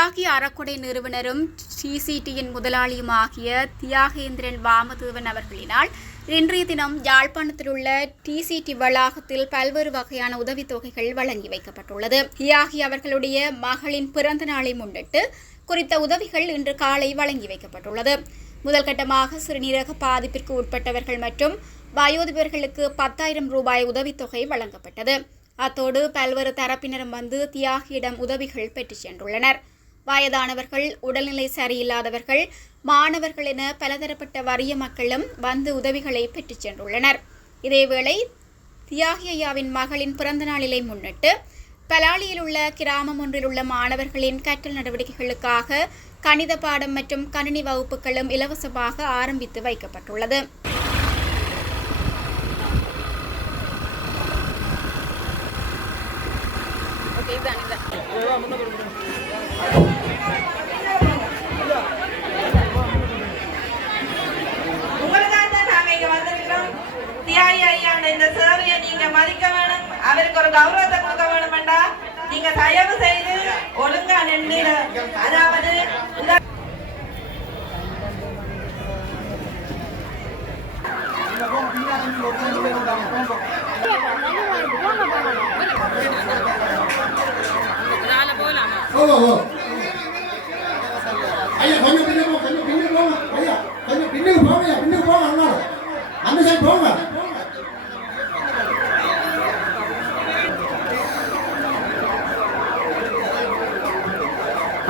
தியாகி அறக்கொடை நிறுவனரும் சிசிடியின் முதலாளியுமாகிய தியாகேந்திரன் வாமதேவன் அவர்களினால் இன்றைய தினம் யாழ்ப்பாணத்தில் உள்ள டிசிடி வளாகத்தில் பல்வேறு வகையான உதவித்தொகைகள் வழங்கி வைக்கப்பட்டுள்ளது. தியாகி அவர்களுடைய மகளின் பிறந்த நாளை முன்னிட்டு குறித்த உதவிகள் இன்று காலை வழங்கி வைக்கப்பட்டுள்ளது. முதல் கட்டமாக சிறுநீரக பாதிப்பிற்கு உட்பட்டவர்கள் மற்றும் வயோதிபர்களுக்கு 10,000 ரூபாய் உதவித்தொகை வழங்கப்பட்டது. அத்தோடு பல்வேறு தரப்பினரும் வந்து தியாகியிடம் உதவிகள் பெற்றுச் சென்றுள்ளனர். வயதானவர்கள், உடல்நிலை சரியில்லாதவர்கள், மாணவர்கள் என பலதரப்பட்ட வறிய மக்களும் வந்து உதவிகளை பெற்றுச் சென்றுள்ளனர். இதேவேளை தியாகி ஐயாவின் மகளின் பிறந்த நாளிலை முன்னிட்டு பலாலியில் உள்ள கிராமம் ஒன்றில் உள்ள மாணவர்களின் கற்றல் நடவடிக்கைகளுக்காக கணித பாடம் மற்றும் கணினி வகுப்புகளும் இலவசமாக ஆரம்பித்து வைக்கப்பட்டுள்ளது. இந்த சேவையை நீங்க மதிக்க வேணும், அவருக்கு ஒரு கௌரவத்தை கொடுக்க வேணும்டா. நீங்க தயவு செய்து ஒழுங்கா நின்று, அதாவது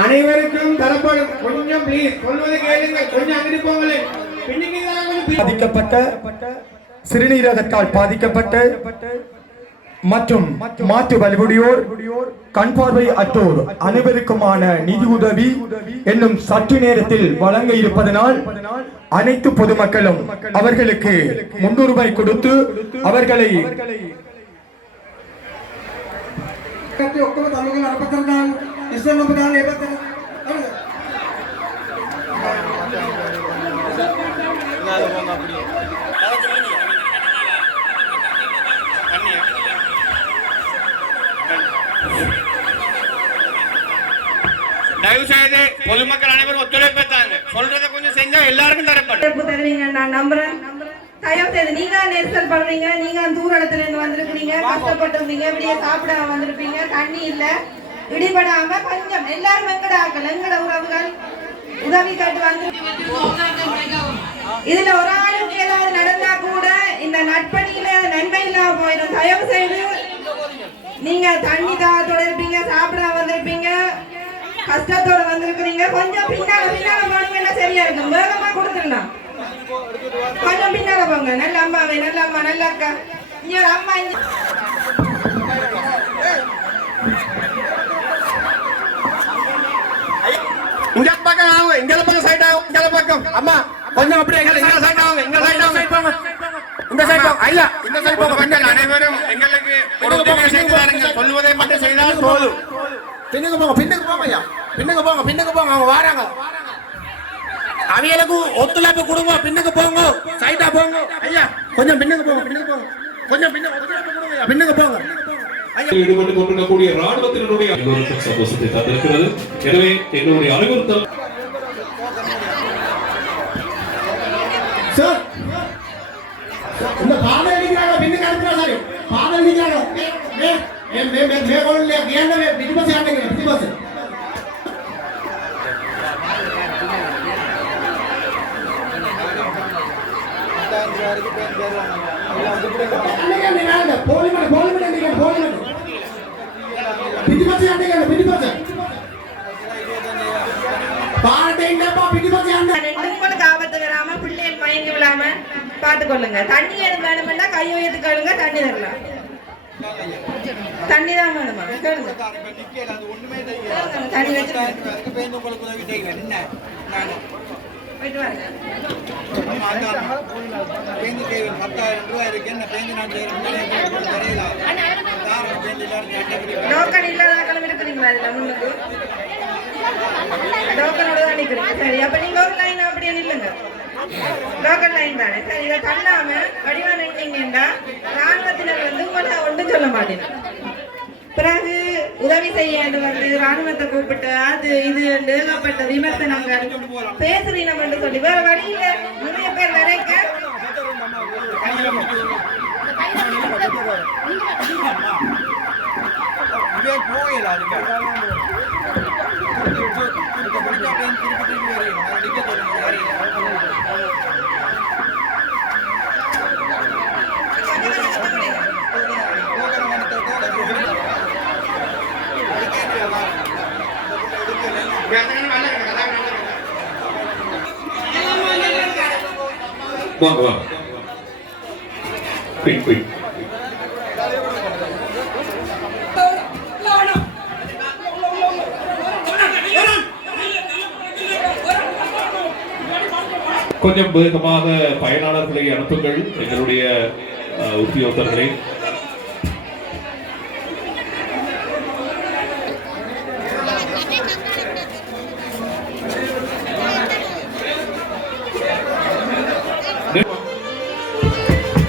அனைவருக்கும் தரப்படும். கொஞ்சம் ப்ளீஸ் சொல்வதை கேளுங்க. கொஞ்சம் அங்கிட்டு போங்களேன். பாதிக்கப்பட்ட சிறுநீரகத்தால் பாதிக்கப்பட்ட மற்றும் மாற்று வலுவுடையோர், கண் பார்வை அற்றோர் அனைவருக்குமான நிதி உதவி என்னும் சற்று நேரத்தில் வழங்க இருப்பதனால் அனைத்து பொதுமக்களும் அவர்களுக்கு 300 ரூபாய் கொடுத்து அவர்களை தயவுசெய்து பொதுமக்கள் அனைவரும் ஒத்துழைப்பாங்க. சொல்றதை கொஞ்சம் செஞ்சா எல்லாருக்கும் தரப்படும். நான் நம்புறேன். தயவு செய்து நீங்க நெரிசல் பண்றீங்க, நீங்க தூர இடத்துல இருந்து வந்திருக்கீங்க, கஷ்டப்பட்டிருந்தீங்க, இப்படியே சாப்பிட வந்திருப்பீங்க, தண்ணி இல்ல, இடிபடாம கொஞ்சம் எல்லாரும் எங்கட ஆக்கள், எங்கட உறவுகள் உதவி கேட்டு வந்து இதுல ஒரு ஆளுக்கு ஏதாவது நடந்தா கூட இந்த நட்பணியில நன்மை இல்லாம போயிடும். தயவு செய்து நீங்க தண்ணி தாகத்தோட இருப்பீங்க, சாப்பிட வந்திருப்பீங்க, கஷ்டத்தோட வந்திருக்கிறீங்க, கொஞ்சம் பின்னால போனீங்கன்னா சரியா இருக்கும். வேகமா கொடுத்துடலாம். கொஞ்சம் பின்னால போங்க. நல்ல அம்மாவே, நல்ல அம்மா, நல்ல அக்கா, இங்க ஒரு அம்மா இங்க பக்கம் ஆகும், இங்க பக்கம் சைடு ஆகும், இங்க பக்கம் அம்மா கொஞ்சம் அப்படியே இங்க சைடு ஆகும், இங்க சைடு ஆகும், இந்த சைடு போங்க. ஐயா இந்த சைடு போங்க. கொஞ்சம் அனைவரும் எங்களுக்கு ஒரு உதவி செய்து பாருங்க. சொல்வதை மட்டும் செய்தால் போதும். பின்னுக்கு போங்க, பின்னுக்கு போங்க ஐயா, பின்னுக்கு போங்க, பின்னுக்கு போங்க. அவங்க வராங்க, அவைகளுக்கு ஒத்துழைப்பு கொடுங்க. பின்னுக்கு போங்க, சைடா போங்க ஐயா. கொஞ்சம் பின்னுக்கு போங்க, பின்னுக்கு போங்க, கொஞ்சம் பின்னுக்கு ஒத்துழைப்பு கொடுங்க ஐயா, பின்னுக்கு போங்க. ஈடுபட்டுக் கொண்டிருக்கக்கூடிய ராணுவத்தினுடைய எல்லோருக்கும் சந்தோஷத்தை தந்திருக்கிறது. எனவே என்னுடைய அறிவுறுத்தல் சார் இந்த பாதை அடிக்கிறாங்க, பின்னுக்கு அடிக்கிறாங்க சார், பாதை அடிக்கிறாங்க. உங்களுக்கு ஆபத்து வராம பிள்ளைகள் மயங்கி விடாம பாத்துக்கொள்ளுங்க. தண்ணி எதுவும் வேணும்னா கை உயர்த்து கேளுங்க, தண்ணி தரலாம். தண்ணி தான் வேணுமா கேளுங்க, தண்ணி வச்சு போயிட்டு வாங்க. டோக்கன் இல்லாத கிளம்பி இருக்கிறீங்களா? இதுல முன்னுக்கு டோக்கனோட தான் நிக்கிறீங்க. சரி, அப்ப நீங்க ஒரு லைன் அப்படியே நில்லுங்க. லோக்கல் லைன் தானே. சரி, இதை தள்ளாம வடிவா நின்றீங்கன்னா ராணுவத்தினர் வந்து உங்களை ஒன்றும் சொல்ல மாட்டேன். பிறகு உதவி செய்ய வந்து ராணுவத்தை கூப்பிட்டு அது இது ஏகப்பட்ட விமர்சனங்கள் பேசுறீனம் என்று சொல்லி வேற வழியில நிறைய பேர் வரைக்க வாங்க வாங்க குயிக் குயிக் கொஞ்சம் வேகமாக பயனாளர்களை அனுப்புங்கள் எங்களுடைய உத்தியோகத்தர்களை.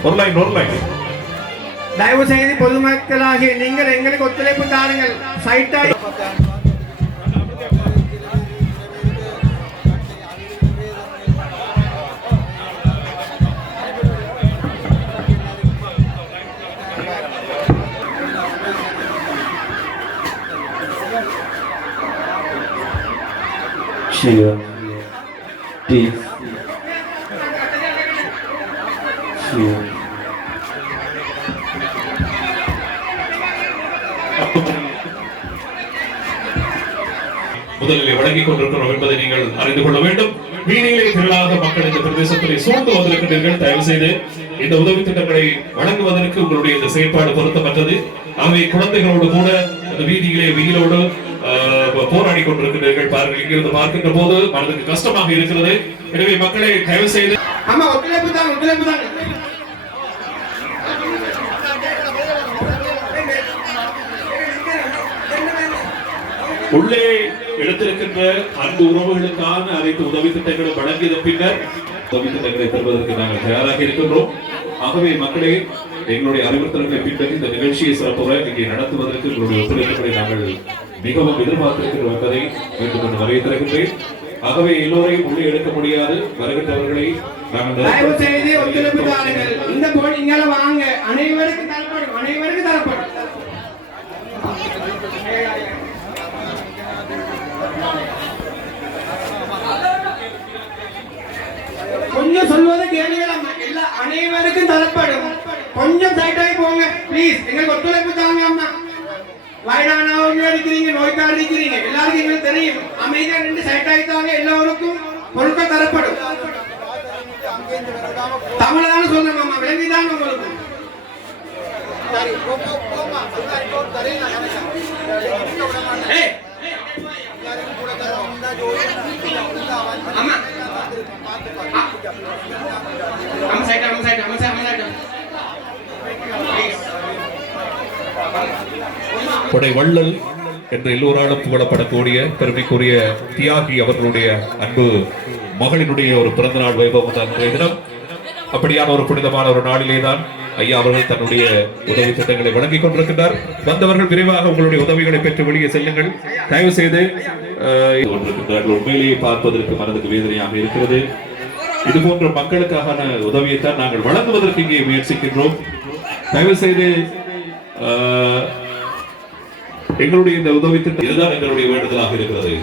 ஒரு லைன் தயவு செய்து பொதுமக்களாகிய நீங்கள் எங்களுக்கு ஒத்துழைப்பு தாருங்கள். சைட்டாய் Cheer. Teeth. Cheer. முதலில் வழங்கிக் கொண்டிருக்கிறோம் என்பதை நீங்கள் அறிந்து கொள்ள வேண்டும். வீதியிலே திரளாக மக்கள் இந்த பிரதேசத்திலே சூழ்ந்து வந்திருக்கிறீர்கள். தயவு செய்து இந்த உதவி திட்டங்களை வழங்குவதற்கு உங்களுடைய இந்த செயற்பாடு பொருத்தமற்றது. ஆகவே குழந்தைகளோடு கூட அந்த வீதியிலே வெயிலோடு போராடி கொண்டிருக்கிறீர்கள். பாருங்கள், இங்கிருந்து பார்க்கின்ற போது மனதுக்கு கஷ்டமாக இருக்கிறது. எனவே மக்களை தயவு செய்து அம்மா ஒத்துழைப்பு தாங்க. உள்ளே எடுத்திருக்கின்ற அன்பு உறவுகளுக்கான அனைத்து உதவி திட்டங்களை வழங்கிய பின்னர் உதவி திட்டங்களை தருவதற்கு நாங்கள் தயாராக இருக்கின்றோம். ஆகவே மக்களே, எங்களுடைய அறிவுறுத்தல்களை பின்பற்றி இந்த நிகழ்ச்சியை சிறப்புற இங்கே நடத்துவதற்கு உங்களுடைய ஒத்துழைப்புகளை நாங்கள் மிகவும் எதிர்பார்த்திருக்கிறோம் என்பதை மீண்டும் வரையறுக்கின்றேன். ஆகவே எல்லோரையும் உள்ளே எடுக்க முடியாது. வருகின்றவர்களை தயவு செய்து ஒத்துழைப்பு தாருங்கள். இந்த போல் இங்கால வாங்க. அனைவருக்கும் தரப்படும். கொஞ்சம் சொல்வதை கேளுங்கள். எல்லா அனைவருக்கும் தரப்படும். கொஞ்சம் சைட்டாகி போங்க ப்ளீஸ். எங்களுக்கு ஒத்துழைப்பு தாங்க அம்மா. வயதானவங்க இருக்கிறீங்க, நோய்க்காரர் இருக்கிறீங்க, எல்லாருக்கும் எங்களுக்கு தெரியும். அமைதியா நின்று சைட்டாகி தாங்க. எல்லோருக்கும் பொருட்கள் தரப்படும். தமிழ்தான சொல்லுங்க அம்மா, விளங்கிதாங்க உங்களுக்கு. கொடை வள்ளல் என்று எல்லோராலும் புகழப்படக்கூடிய பெருமைக்குரிய தியாகி அவர்களுடைய அன்பு மகளினுடைய ஒரு பிறந்தநாள் வைபவம் தான் இன்றைய தினம். அப்படியான ஒரு புனிதமான ஒரு நாளிலே தான் ஐயா அவர்கள் தன்னுடைய உதவி திட்டங்களை வழங்கிக் கொண்டிருக்கிறார். வந்தவர்கள் விரைவாக உங்களுடைய உதவிகளை பெற்று வெளியே செல்லுங்கள். தயவு செய்து உண்மையிலேயே பார்ப்பதற்கு மனதுக்கு வேதனையாக இருக்கிறது. இது போன்ற மக்களுக்கான உதவியைத்தான் நாங்கள் வழங்குவதற்கு இங்கே முயற்சிக்கின்றோம். தயவு செய்து எங்களுடைய இந்த உதவி திட்டம் இதுதான் எங்களுடைய வேண்டுதலாக இருக்கிறது.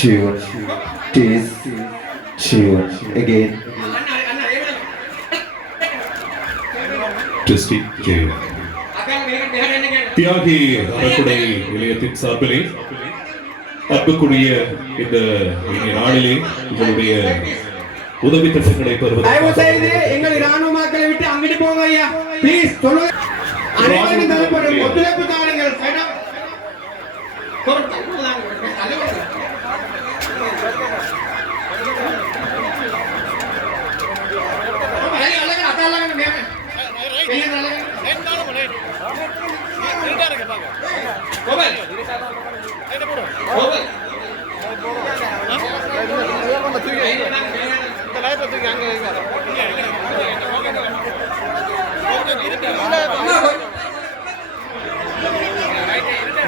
Cheer. Teeth. Cheer. Again. தியாகி அறக்குடை நிலையத்தின் சார்பிலே அன்புக்குரிய இந்த நாளிலே உங்களுடைய உதவி திட்டங்களை தயவு செய்து எங்கள் ராணுவ மக்களை விட்டு அங்கிட்டு போங்க ஐயா ப்ளீஸ். சொல்லுங்க. அனைவரும் தரப்படும். ஒத்துழைப்பு தாருங்கள்.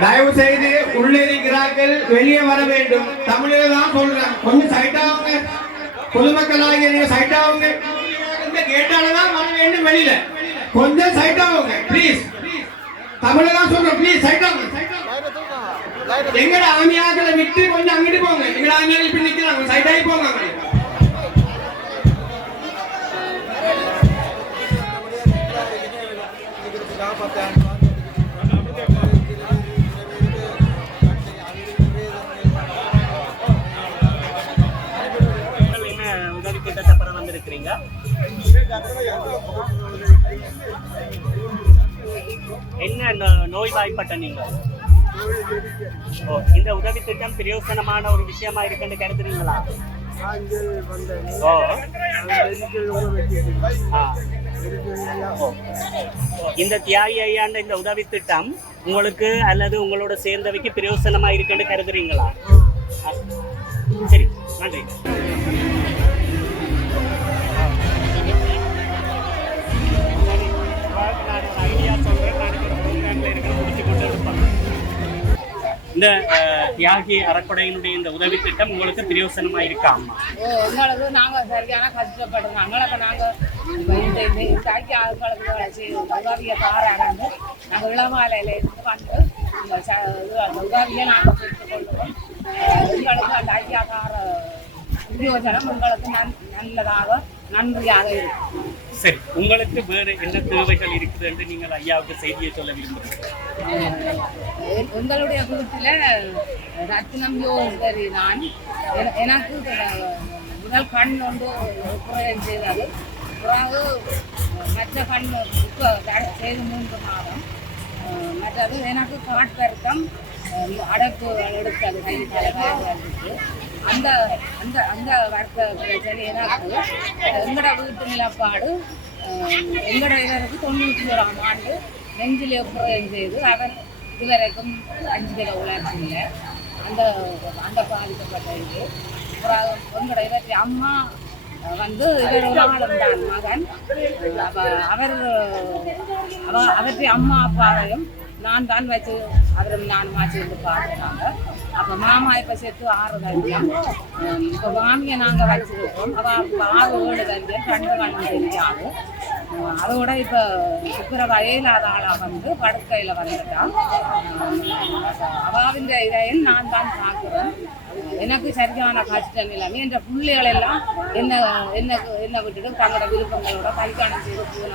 தயவு செய்து உள்ளே இருக்கிறார்கள் வெளியே வர வேண்டும். தமிழில் தான் சொல்றேன். கொஞ்சம் சைட்டாவுங்க, பொதுமக்களாகிய நீங்க சைட்டாவுங்க. இந்த கேட்டாலதான் வர வேண்டும். வெளியில கொஞ்சம் சைட்டாவுங்க ப்ளீஸ். தமிழில் தான் சொல்றேன். ப்ளீஸ் சைட்டாவுங்க. எங்கட ஆமியாக்களை விட்டு கொஞ்சம் அங்கிட்டு போங்க. எங்கட ஆமியாக்கள் இப்படி நிக்கிறாங்க. சைட்டாகி போங்க. உதவி திட்டத்தை பெற வந்திருக்கிறீங்க. என்ன நோய்வாய்ப்பட்ட நீங்க? இந்த உதவி திட்டம் பிரயோசனமான ஒரு விஷயமா இருக்குன்னு கருதுறீங்களா? இந்த தியாகி ஐயாண்ட இந்த உதவி திட்டம் உங்களுக்கு அல்லது உங்களோட சேர்ந்தவைக்கு பிரயோசனமா இருக்குன்னு கருதுறீங்களா? சரி, நன்றி. இந்த தியாகி அறக்கொடையினுடைய இந்த உதவி திட்டம் உங்களுக்கு பிரயோசனமா இருக்காமா? எங்களுக்கு நாங்கள் சரியான கஷ்டப்படுறோம். எங்களுக்கு நாங்கள் இந்த தாக்கி ஆட்களுக்கு உதவியை தாராங்க. நாங்கள் இளமாலையில இருந்து வந்து அந்த உதவியை நாங்கள் பெற்றுக்கொள்வோம். எங்களுக்கு அந்த ஐக்கியாகார பிரயோஜனம் எங்களுக்கு நல்லதாக நன்றியாக இருக்கும். சரி, உங்களுக்கு வேறு என்ன தேவைகள் இருக்குது என்று நீங்கள் ஐயாவுக்கு செய்தியை சொல்ல விரும்புகிறீங்க? எங்களுடைய குழுத்தில் ரத்தினம் யோகரி நான் எனக்கு முதல் கண் ஒன்று குறையம் செய்தது. பிறகு மற்ற கண் இப்போ செய்து 3 மாதம். மற்றது எனக்கு காட்பெருக்கம் அடப்பு எடுத்தது கை தலைக்கு. அந்த அந்த அந்த வர்க்க பிரச்சனை எனக்கு எங்களோட வீட்டு நிலப்பாடு எங்களோட இதற்கு 91ஆம் ஆண்டு நெஞ்சிலே குறையம் செய்து அவர் இதுவரைக்கும் 5 கிலோ உழைச்சில்லை. அந்த அந்த பாதிக்கப்பட்ட இது. அப்புறம் எங்களோட இதற்கு அம்மா வந்து இவர் ஒரு ஆளுந்தான் மகன். அவற்றை அம்மா அப்பாவையும் நான் தான் வச்சு அவரும் நானும் சேர்ந்து பார்த்துட்டாங்க. அப்போ மாமா இப்போ சேர்த்து 6 தஞ்சம். இப்போ மாமியை நாங்கள் வச்சுருக்கோம். அவள் 6 தஞ்சம் 2 கண்ணு தெரிஞ்சாங்க. அதோட இப்போ துப்புரவா இயலாத ஆளாக வந்து படுக்கையில் வந்துட்டான். அவாவின் இதையும் நான் தான் பார்க்குறேன். எனக்கு சரியான கஷ்டம் இல்லாமல் என்ற பிள்ளைகளெல்லாம் என்ன விட்டுட்டு தங்களோட விருப்பங்களோட கல்யாணம் செய்து போன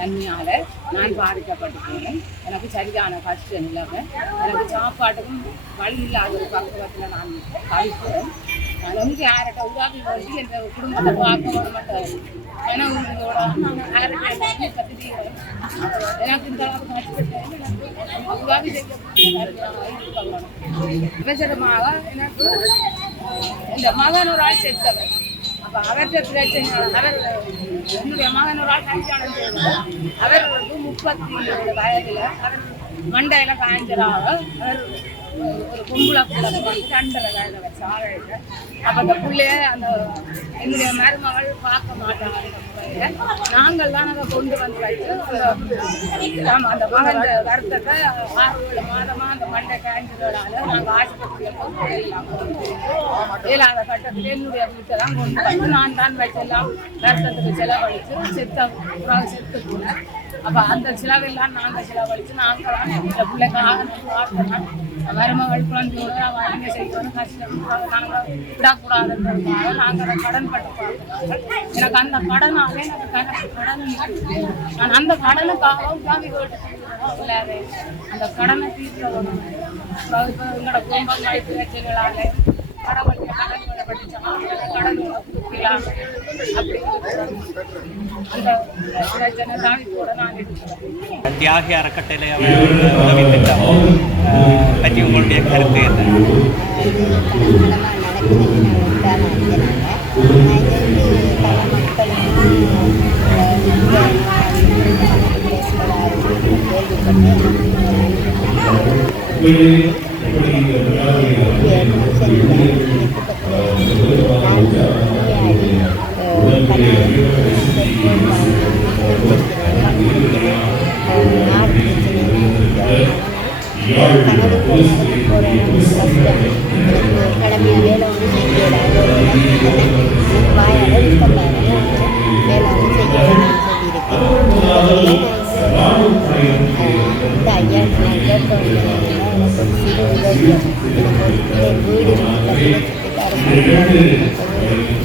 தண்ணியால் நான் பாதிக்கப்பட்டுட்டேன். எனக்கு சரியான கஷ்டம் இல்லாமல் எனக்கு சாப்பாட்டுக்கும் வழி இல்லாத ஒரு பக்குவத்தில் நான் கழிக்கிறேன். நான் வந்து யார்கிட்ட உதவி வேண்டி என்ற குடும்பத்தை பார்க்க வர மாட்டேன். கனவுகளோட எனக்கு இந்த உதவி அவசரமாக எனக்கு இந்த மகன் ஒரு ஆள் செத்தவர். அப்போ அவற்றை பிரச்சனை அவர் என்னுடைய மகன் ஒரு ஆள் கல்யாணம் செய்தார். அவர்களுக்கு 37 வயதில் அவர் மண்டையில் காய்ச்சலாக அவர் ஒரு பொம்பளை பிள்ளை 2 வயதில் வச்சு ஆளுங்க. அப்போ அந்த பிள்ளைய அந்த என்னுடைய மருமகள் பார்க்க மாட்டாங்க. அந்த முறையில் நாங்கள் தான் அதை கொண்டு வந்து வச்சு அந்த மகன் வருத்தத்தை 6-7 மாதமாக அந்த மண்டை காய்ச்சலால் நாங்கள் ஆஸ்பத்திரியில் இயலாத கட்டத்தில் என்னுடைய வீட்டை தான் கொண்டு வந்து நான் தான் வச்செல்லாம் வருத்தத்துக்கு செலவழித்து செத்து போனேன். அப்போ அந்த செலவெல்லாம் நாங்கள் செலவழித்து நாங்கள் தான் இந்த பிள்ளைக்காக பார்த்தோம். மருமகள் குழந்தையோட அவங்க செய்யணும் கஷ்டம் நாங்கள் விடக்கூடாதுன்றதுக்காக நாங்கள் அதை கடன் பட்டு பார்க்கிறோம். எனக்கு அந்த கடனாலே எனக்கு கடன் நான் அந்த கடனுக்காக உதவி கேட்டு இல்லாத அந்த கடனை தீர்க்கிறோம். இப்போ எங்களோட குடும்பங்கள் பிரச்சனைகளால் தியாகி அறக்கட்டளை உதவி திட்டம் பற்றி உங்களுடைய கருத்து என்ன?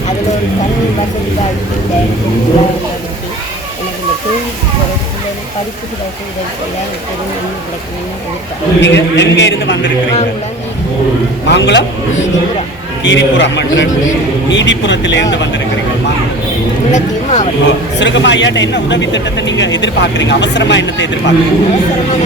அதில் ஒரு தண்ணி வசதி வாய்ப்பு இல்லை. எனக்கு இந்த தொழில் படிப்புக்கு வசதிகள் எனக்கு தெரியும் கிடைக்கணும்னு எங்க இருந்து வந்திருக்கிறீங்க? மாங்குளம் கீரிபுரம் நீதிபுரத்திலிருந்து வந்திருக்கிறீங்க. சுருக்கமா ஐயாட்ட என்ன உதவி திட்டத்தை நீங்க எதிர்பார்க்குறீங்க? அவசரமா என்னத்தை எதிர்பார்க்குறீங்க? அவசரமான